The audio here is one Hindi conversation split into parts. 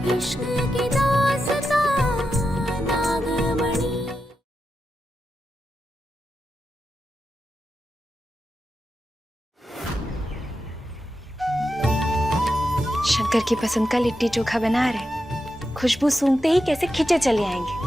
इश्क की दास्तां नागमणि। शंकर की पसंद का लिट्टी चोखा बना रहे, खुशबू सूंघते ही कैसे खिंचे चले आएंगे।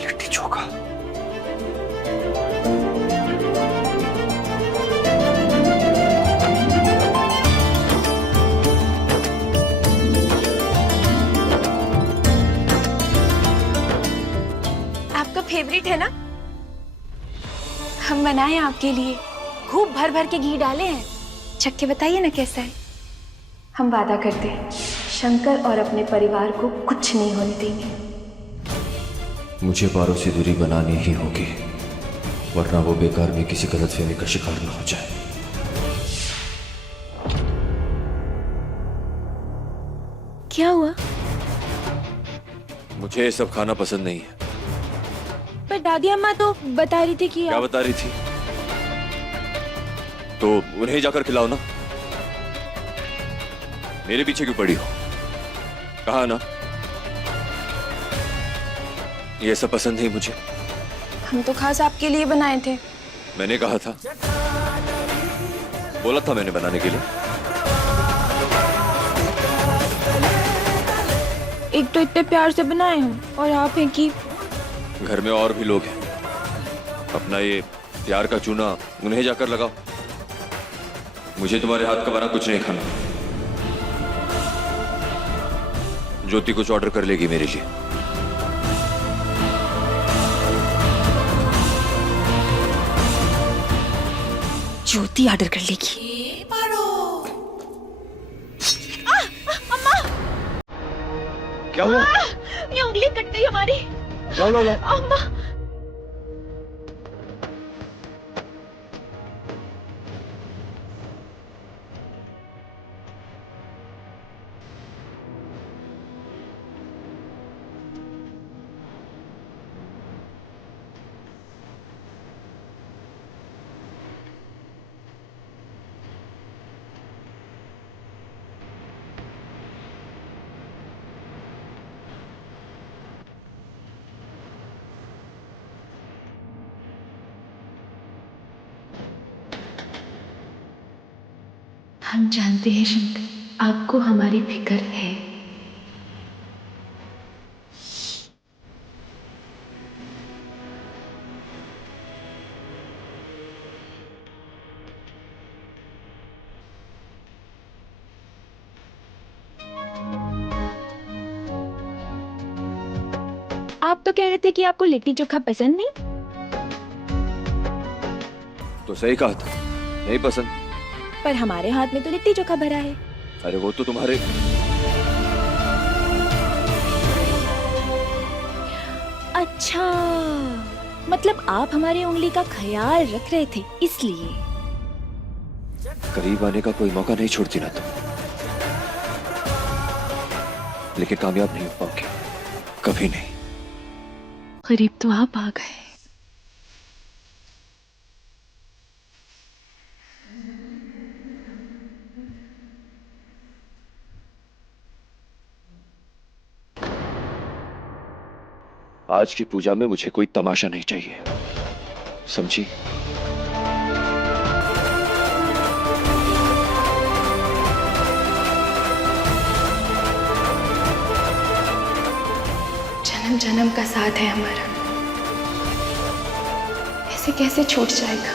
लिट्टी चोखा। आपका फेवरेट है ना? हम बनाए आपके लिए, खूब भर भर के घी डाले हैं। चख के बताइए ना कैसा है। हम वादा करते हैं शंकर और अपने परिवार को कुछ नहीं होने देंगे। मुझे पारो से दूरी बनानी ही होगी, वरना वो बेकार में किसी गलतफहमी का शिकार न हो जाए। क्या हुआ? मुझे ये सब खाना पसंद नहीं है। पर दादी अम्मा तो बता रही थी कि क्या बता रही थी? तो उन्हें जाकर खिलाओ ना, मेरे पीछे क्यों पड़ी हो? कहा ना ये सब पसंद नहीं मुझे। हम तो खास आपके लिए बनाए थे। मैंने कहा था, बोला था मैंने बनाने के लिए। एक तो इतने प्यार से बनाए हूँ और आप हैं कि घर में और भी लोग हैं, अपना ये प्यार का चूना उन्हें जाकर लगाओ। मुझे तुम्हारे हाथ का बना कुछ नहीं खाना। ज्योति कुछ ऑर्डर कर लेगी मेरे लिए। ज्योति ऑर्डर कर लेगी। क्या हुआ? ये उंगली कट गई हमारी। लो। अम्मा। हम जानते हैं शंकर, आपको हमारी फिक्र है। आप तो कह रहे थे कि आपको लिट्टी चोखा पसंद नहीं। तो सही कहा था, नहीं पसंद। पर हमारे हाथ में तो लिट्टी चोखा भरा है। अरे वो तो तुम्हारे। अच्छा, मतलब आप हमारी उंगली का ख्याल रख रहे थे इसलिए। करीब आने का कोई मौका नहीं छोड़ती ना तुम, लेकिन कामयाब नहीं हो पाओगे, कभी नहीं। करीब तो आप आ गए। आज की पूजा में मुझे कोई तमाशा नहीं चाहिए, समझी? जन्म जन्म का साथ है हमारा, ऐसे कैसे छूट जाएगा।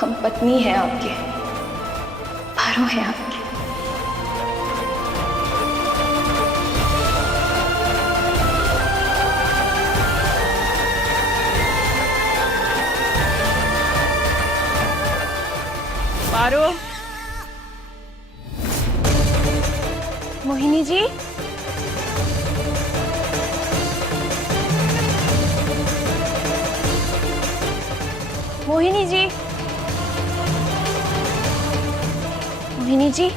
हम पत्नी हैं आपके, पारो हैं आपके। पारो। मोहिनी जी। मोहिनी जी। मोहिनी जी।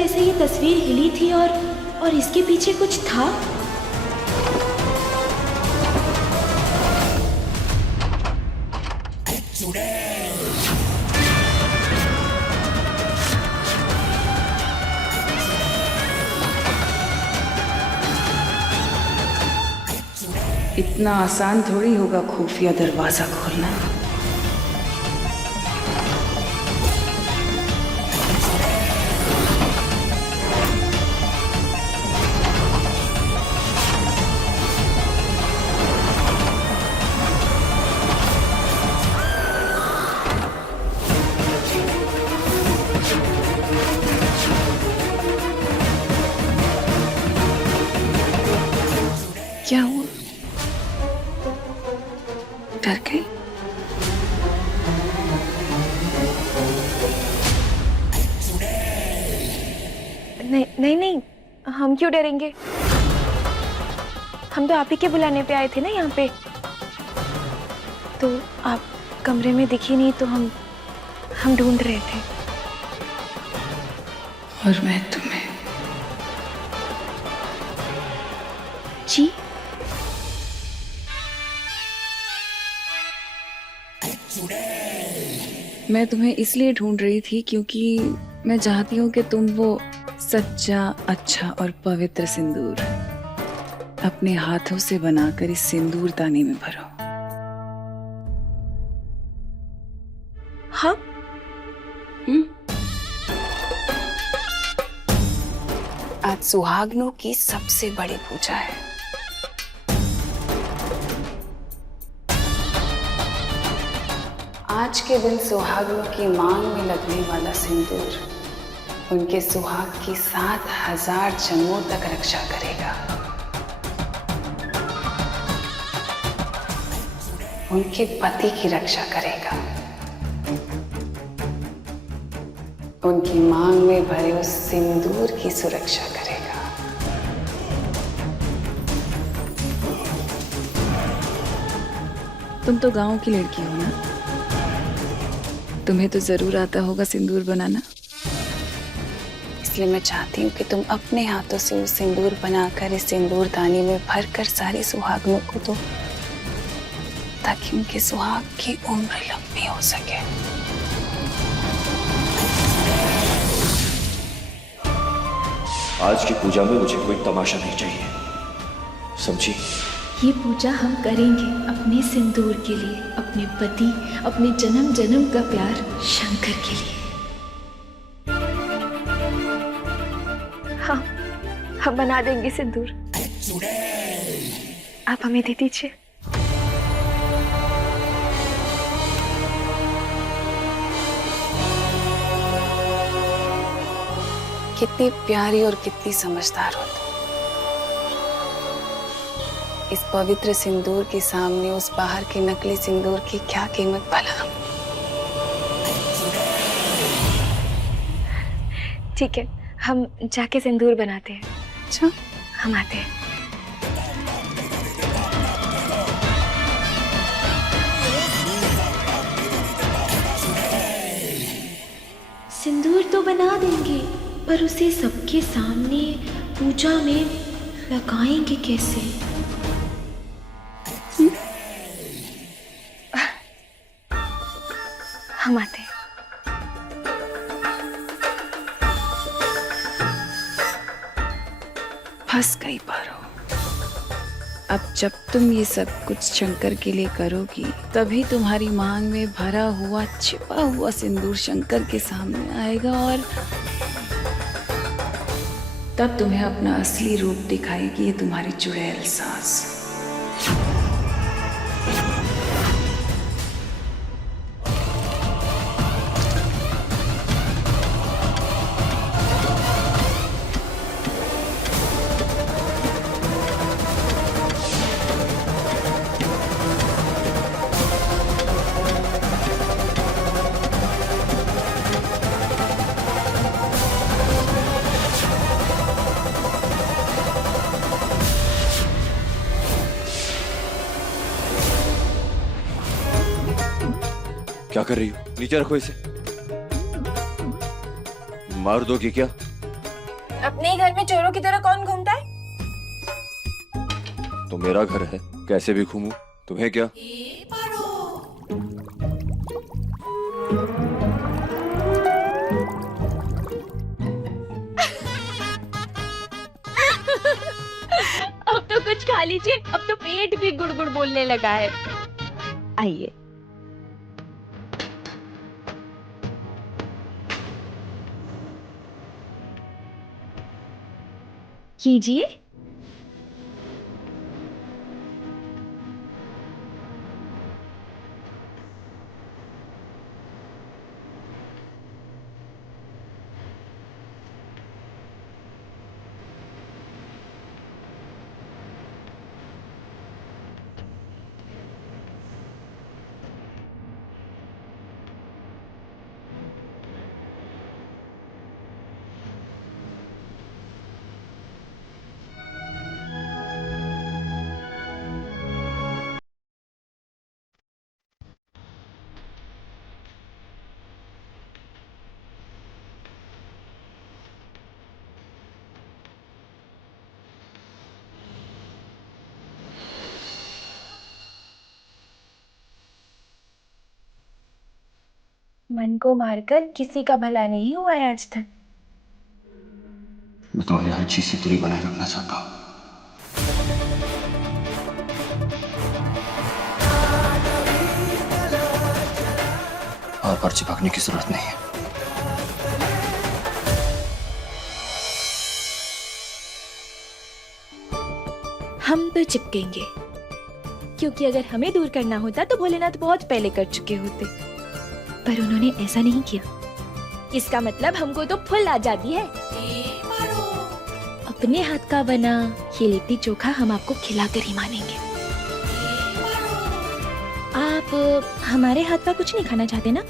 जैसे ये तस्वीर हिली थी और इसके पीछे कुछ था। इतना आसान थोड़ी होगा खुफिया दरवाजा खोलना। क्या हुआ? डर गई? नहीं नहीं नहीं, हम क्यों डरेंगे? हम तो आप ही के बुलाने पे आए थे ना यहाँ पे। तो आप कमरे में दिखी नहीं तो हम ढूंढ रहे थे। और मैं तुम्हें। जी मैं तुम्हें इसलिए ढूंढ रही थी क्योंकि मैं चाहती हूँ कि तुम वो सच्चा, अच्छा और पवित्र सिंदूर अपने हाथों से बनाकर इस सिंदूर दानी में भरो। हाँ, आज सुहागनों की सबसे बड़ी पूजा है। आज के दिन सुहागनों की मांग में लगने वाला सिंदूर उनके सुहाग की 7000 जन्मों तक रक्षा करेगा। उनके पति की रक्षा करेगा। उनकी मांग में भरे उस सिंदूर की सुरक्षा करेगा। तुम तो गांव की लड़की हो ना, तुम्हें तो जरूर आता होगा सिंदूर बनाना। इसलिए मैं चाहती हूँ कि तुम अपने हाथों से उस सिंदूर बनाकर इस सिंदूर दानी में भरकर सारी सुहागनों को दो, ताकि उनके सुहाग की उम्र लंबी हो सके। आज की पूजा में मुझे कोई तमाशा नहीं चाहिए, समझी? ये पूजा हम करेंगे अपने सिंदूर के लिए, अपने पति, अपने जन्म जन्म का प्यार शंकर के लिए। हाँ, हम बना देंगे सिंदूर। आप हमें दे दीजिए। कितनी प्यारी और कितनी समझदार हो तुम। इस पवित्र सिंदूर के सामने उस बाहर के नकली सिंदूर की क्या कीमत भला। ठीक है, हम जाके सिंदूर बनाते हैं। अच्छा, हम आते हैं। सिंदूर तो बना देंगे, पर उसे सबके सामने पूजा में लगाएंगे कैसे? हम आते हैं। फंस गई पारो। अब जब तुम ये सब कुछ शंकर के लिए करोगी, तभी तुम्हारी मांग में भरा हुआ छिपा हुआ सिंदूर शंकर के सामने आएगा और तब तुम्हें अपना असली रूप दिखाएगी ये तुम्हारी चुड़ैल सास। क्या कर रही हो? नीचे रखो इसे। मार दोगी क्या? अपने ही घर में चोरों की तरह कौन घूमता है? तो मेरा घर है, कैसे भी घूमूं, तुम्हें क्या? अब तो कुछ खा लीजिए, अब तो पेट भी गुड़गुड़ बोलने लगा है। आइए। कीजिए। मन को मारकर किसी का भला नहीं हुआ है आज तक। मैं तुम्हारी हर चीज से दूरी बनाए रखना चाहता हूँ। और पर्ची भागने की जरूरत नहीं है। हम तो चिपकेंगे, क्योंकि अगर हमें दूर करना होता तो भोलेनाथ बहुत पहले कर चुके होते, पर उन्होंने ऐसा नहीं किया। इसका मतलब हमको तो फुल आजादी है। अपने हाथ का बना ये लिट्टी चोखा हम आपको खिलाकर ही मानेंगे। आप हमारे हाथ का कुछ नहीं खाना चाहते ना?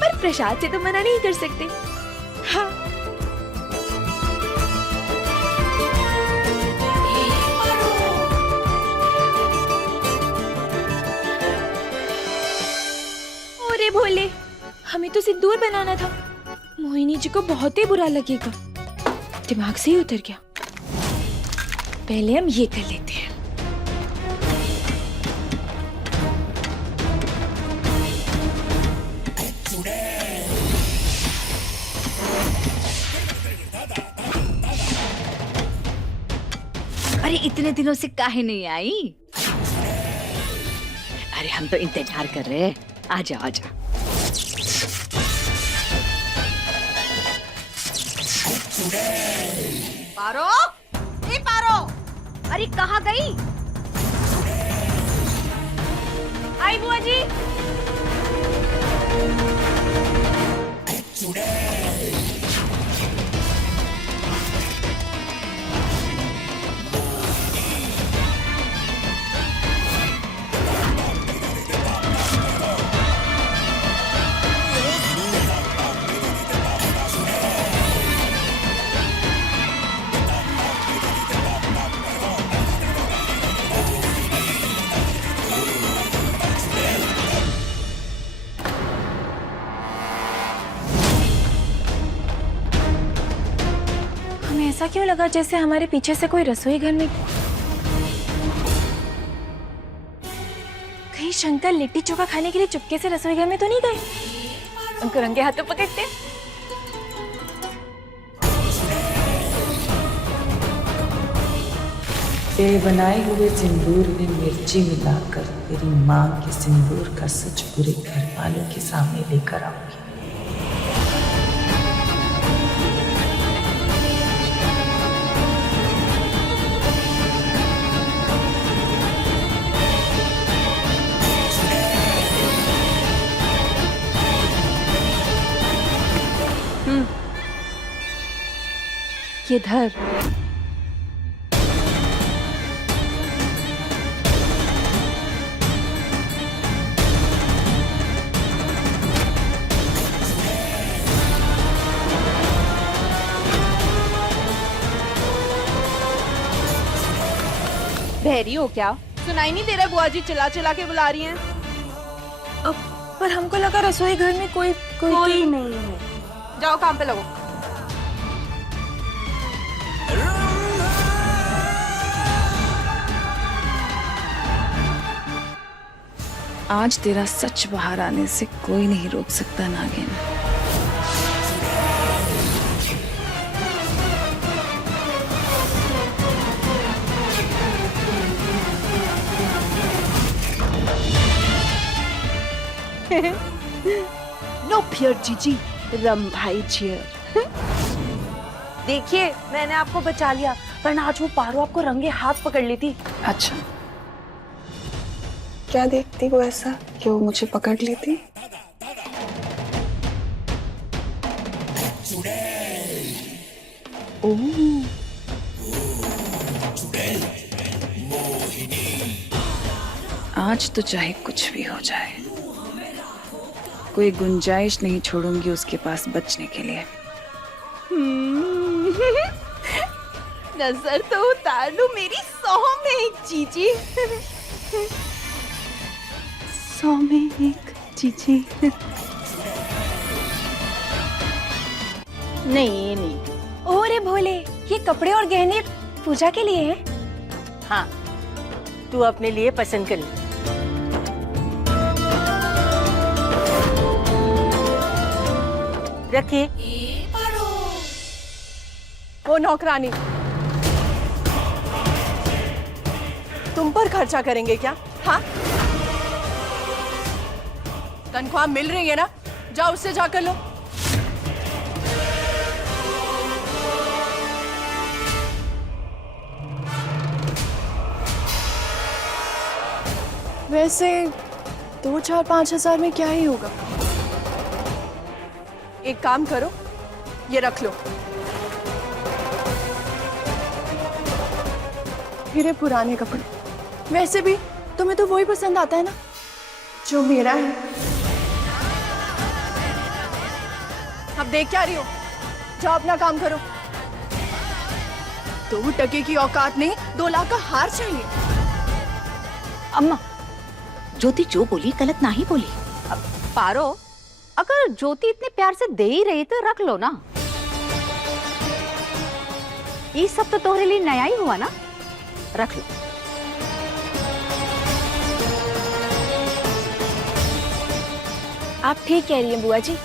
पर प्रसाद से तो मना नहीं कर सकते। हाँ। अरे भोले, हमें तो सिंदूर बनाना था। मोहिनी जी को बहुत ही बुरा लगेगा। दिमाग से ही उतर गया। पहले हम ये कर लेते हैं। अरे इतने दिनों से काहे नहीं आई? अरे हम तो इंतजार कर रहे हैं। आजा आजा। पारो, ए पारो, अरे कहाँ गई? आई बुआ जी। ऐसा क्यों लगा जैसे हमारे पीछे से कोई रसोई घर में। कहीं शंकर लिट्टी चोखा खाने के लिए चुपके से रसोई घर में तो नहीं गए? उनको रंगे हाथों पकड़ते। तेरे बनाए हुए सिंदूर में मिर्ची मिलाकर तेरी माँ के सिंदूर का सच पूरे घर वालों के सामने लेकर आऊंगी। ये धर। बहरी हो क्या? सुनाई नहीं दे रहा? बुआ जी चिल्ला चिल्ला के बुला रही हैं। पर हमको लगा रसोई घर में कोई नहीं है। जाओ काम पे लगो। आज तेरा सच बाहर आने से कोई नहीं रोक सकता नागिन। नो फियर जीजी, रम भाई चियर। देखिए मैंने आपको बचा लिया, वरना आज वो पारो आपको रंगे हाथ पकड़ लेती। अच्छा, क्या देखती वो ऐसा कि वो मुझे पकड़ लेती? आज तो चाहे कुछ भी हो जाए, कोई गुंजाइश नहीं छोड़ूंगी उसके पास बचने के लिए। नजर तो उतार लो मेरी 100 में एक जीजी। 100 में एक जीजी। नहीं ये नहीं। ओ रे भोले, ये कपड़े और गहने पूजा के लिए हैं? हाँ, तू अपने लिए पसंद कर ले। रखिए। वो नौकरानी तुम पर खर्चा करेंगे क्या? हाँ, तनख्वाह मिल रही है ना, जाओ उससे जाकर लो। वैसे 2-4-5 हजार में क्या ही होगा। एक काम करो, ये रख लो। मेरे पुराने कपड़े, वैसे भी तुम्हें तो वही पसंद आता है ना जो मेरा है। अब देख क्या रही हो, जाओ अपना काम करो। 2 टके की औकात नहीं, 2 लाख का हार चाहिए। अम्मा, ज्योति जो बोली गलत नहीं बोली। पारो, अगर ज्योति इतने प्यार से दे ही रही तो रख लो ना। ये सब तो तुम्हारे लिए नया ही हुआ ना, रख लो। आप ठीक कह रही हैं बुआ जी।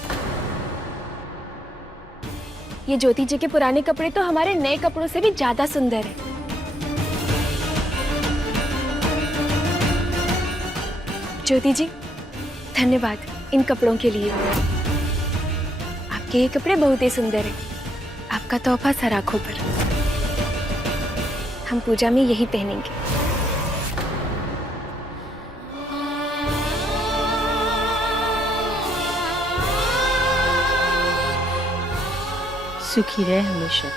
ये ज्योति जी के पुराने कपड़े तो हमारे नए कपड़ों से भी ज्यादा सुंदर है। ज्योति जी, धन्यवाद इन कपड़ों के लिए। आपके ये कपड़े बहुत ही सुंदर हैं। आपका तोहफा सर आंखों पर। हम पूजा में यही पहनेंगे। सुखी रहे हमेशा।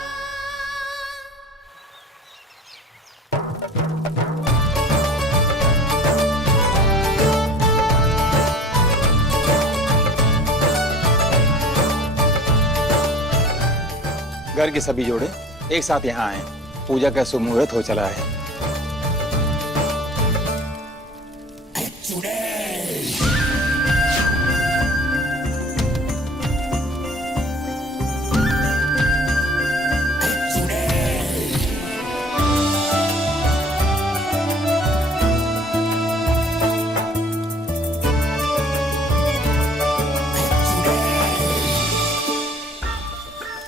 घर के सभी जोड़े एक साथ यहाँ आए। पूजा का शुभ मुहूर्त हो चला है।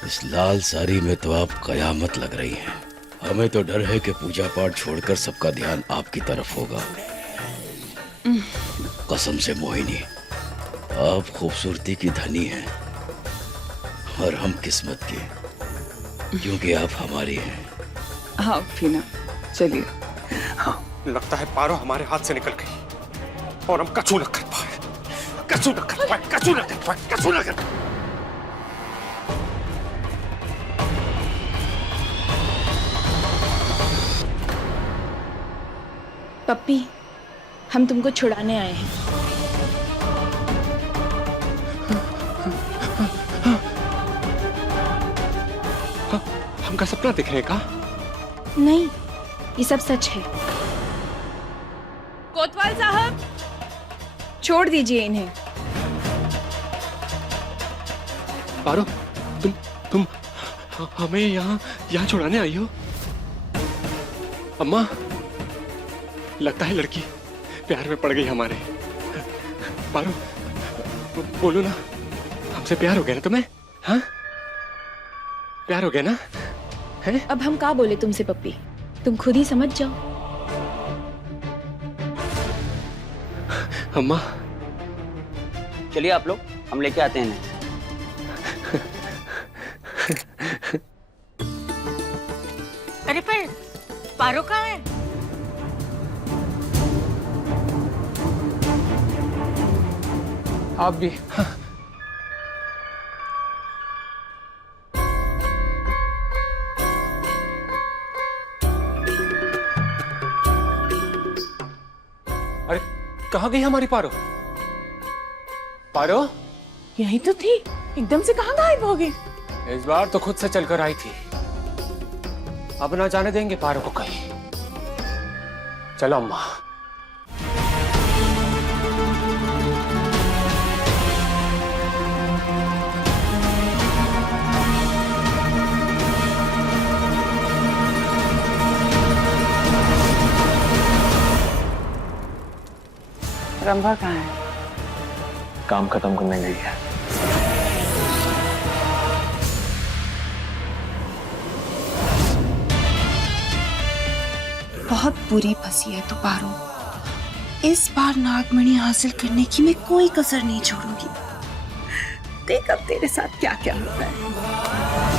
इस लाल साड़ी में तो आप कयामत लग रही हैं। हमें तो डर है कि पूजा पाठ छोड़कर सबका ध्यान आपकी तरफ होगा। कसम से मोहिनी, आप खूबसूरती की धनी हैं और हम किस्मत के, क्योंकि आप हमारी हैं। हाँ फीना, चलिए। हाँ, लगता है पारो हमारे हाथ से निकल गई और हम कछु न कर पाए, कछु न कर पाए, कछु न कर पाए, कछु न कर पाए। पप्पी, हम तुमको छुड़ाने आए हैं। हमका सपना दिखने का? नहीं, ये सब सच है। कोतवाल साहब, छोड़ दीजिए इन्हें। पारो, तुम हमें यहाँ छुड़ाने आई हो? अम्मा, लगता है लड़की प्यार में पड़ गई हमारे। पारो, बोलो ना, हमसे प्यार हो गया ना तुम्हें? हाँ, प्यार हो गया ना? है? अब हम क्या बोले तुमसे पप्पी, तुम खुद ही समझ जाओ। अम्मा, चलिए आप लोग, हम लेके आते हैं इन्हें। अरे पर पारो कहाँ है? आप भी। हाँ। अरे कहाँ गई हमारी पारो? पारो यही तो थी, एकदम से कहाँ गायब हो गई? इस बार तो खुद से चलकर आई थी, अब ना जाने देंगे पारो को कहीं। चलो अम्मा। रंभा कहाँ है? काम खत्म करने गई है। बहुत बुरी फंसी है तू पारो। इस बार नागमणि हासिल करने की मैं कोई कसर नहीं छोड़ूंगी। देख अब तेरे साथ क्या क्या होता है।